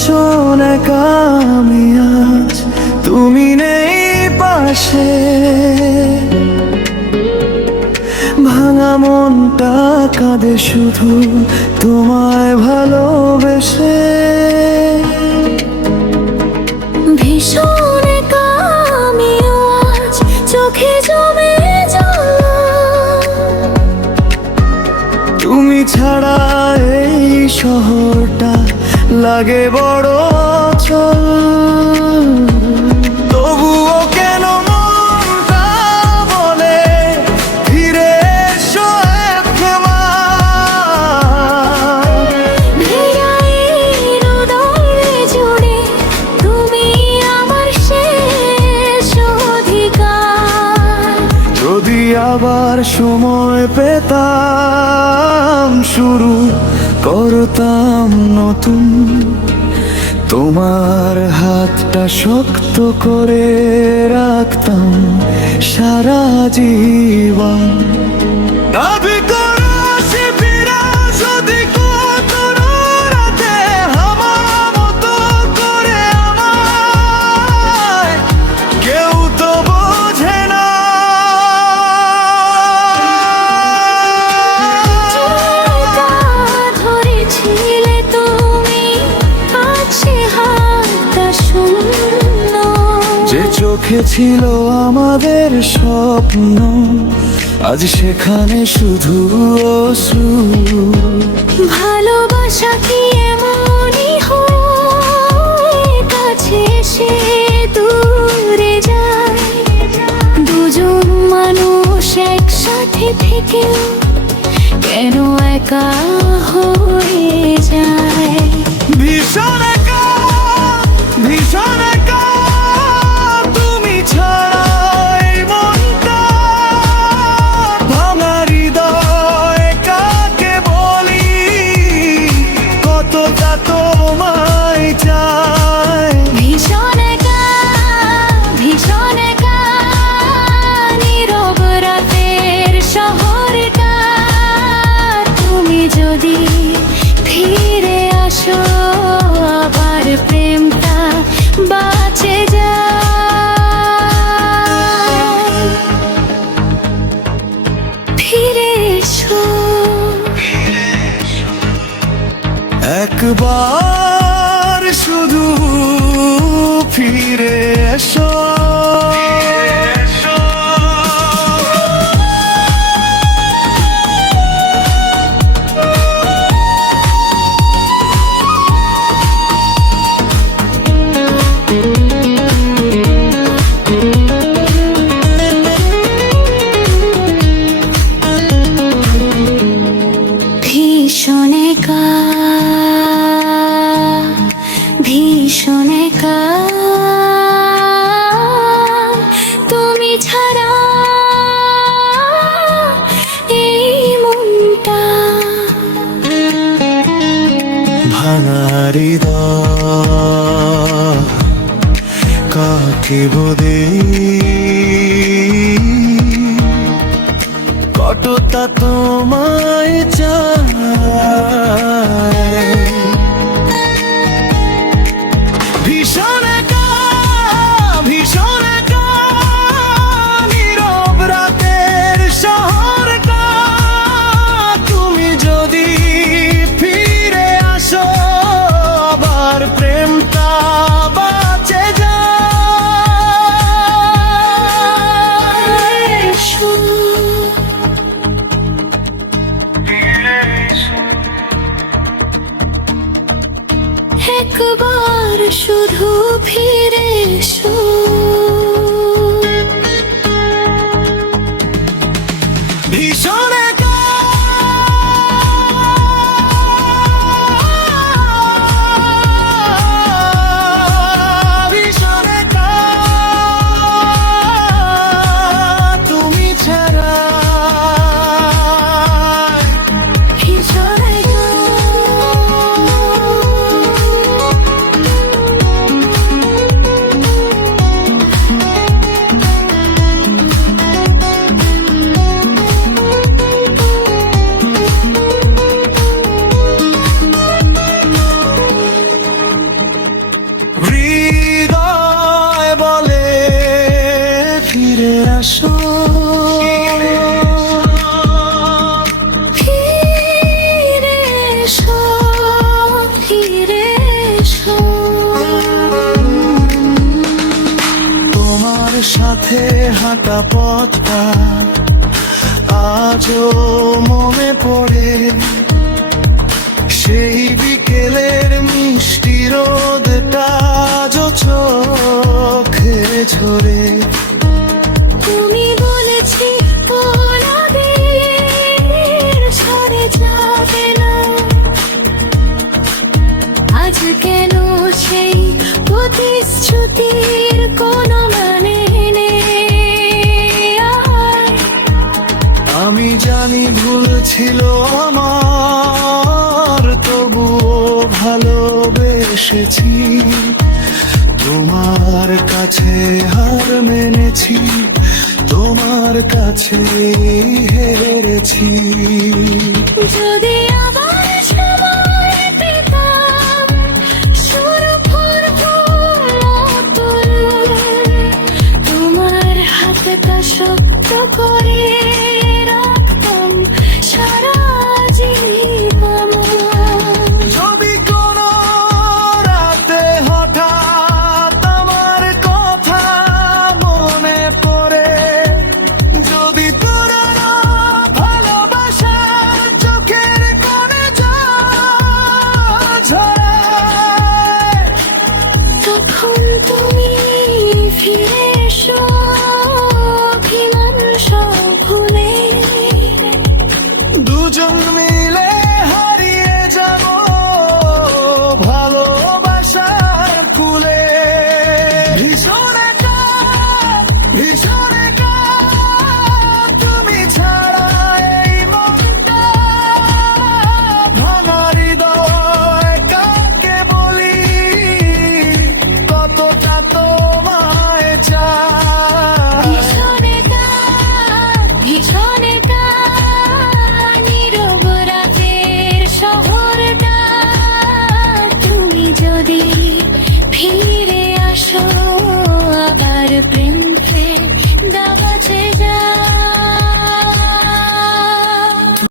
ভীষণ একা আমি আজ, তুমি নেই পাশে। ভাঙা মনটা কাঁদে শুধু তোমায় ভালোবেসে। ভীষণ একা আমি আজ, চোখে জমে জল। তুমি ছাড়া এই শহরটা লাগে বড় চল। তবুও কেন মনটা বলে ফিরে এসো একবার। ভেড়াই হৃদয় জুড়ে তুমি আমার শেষ অধিকার। যদি আবার সময় পেতাম, শুরু করতাম নতুন। তোমার হাতটা শক্ত করে রাখতাম সারা জীবন। দাবি করা সে ফিরা যদি কখনো রাতে আমার মতো করে আমায় কেউ তো বোঝে না। ধরেছিলে তুমি, আজ সে হাতটা শূন্য। যে চোখে ছিল আমাদের স্বপ্ন, আজ সেখানে শুধু অশ্রু। ভালোবাসা কি এমনই হয়, কাছে এসে দূরে যায়। দুজন মানুষ একসাথে থেকে কেন একা হয়ে যায়। ভীষণ একা, ভীষণ একা তুমি ছাড়া এই মনটা। ভাঙা হৃদয় কাকে বলি, কতটা তোমায় চাই। ভীষণ একা, ভীষণ একা, নীরব রাতের শহরটা। তুমি যদি ফিরে আসো, আবার প্রেমটা বাঁচে যায়। ফিরে এসো, একবার শুধু ফিরে এসো। ভীষণ একা, ভীষণ একা, তুমি ছাড়া এই মনটা। ভাঙা হৃদয় কাকে বলে, কতটা তোমায় চাই। ভীষণ একা, ভীষণ একা, নীরব রাতের শহরটা। তুমি যদি ফিরে আসো, আবার প্রেমটা বাঁচে যায়। এসো, একবার শুধু ফিরে এসো। ভীষণ একা, ভীষণ একা, তুমি ছাড়া। ভীষণ একা, আসো ফিরে এসো, ফিরে এসো। তোমার সাথে হাঁটা পথটা আজও মনে পড়ে, সেই বিকেলের মিষ্টি রোদটা আজও চোখে ঝরে। তুমি বলেছি গোলাপের ঝরে যাবে না, আজ কেন সেই প্রতিশ্রুতির কোনো মানে নেই আর? আমি জানি ভুল ছিল আমার, তবুও ভালোবেসেছি। তোমার কাছে হার মেনেছি, তোমার কাছে হেরেছি। যদি আবার সময় পেতাম, শুরু করবো নতুন। তোমার হাতটা শক্ত করে রাখতাম সারা জীবন। যদি কোনো রাতে হঠাৎ আমার কথা মনে পড়ে, যদি পুরনো ভালোবাসার চোখের কোণে জল ঝরায়, তখন তুমি ফিরে এসো, অভিমান সব ভুলে। দুজন মিলে হারিয়ে যাব ভালোবাসার কুলে। ভীষণ একা, ভীষণ একা, তুমি ছাড়া এই মনটা। ভাঙা হৃদয় কাকে বলি, কতটা তোমায় চাই।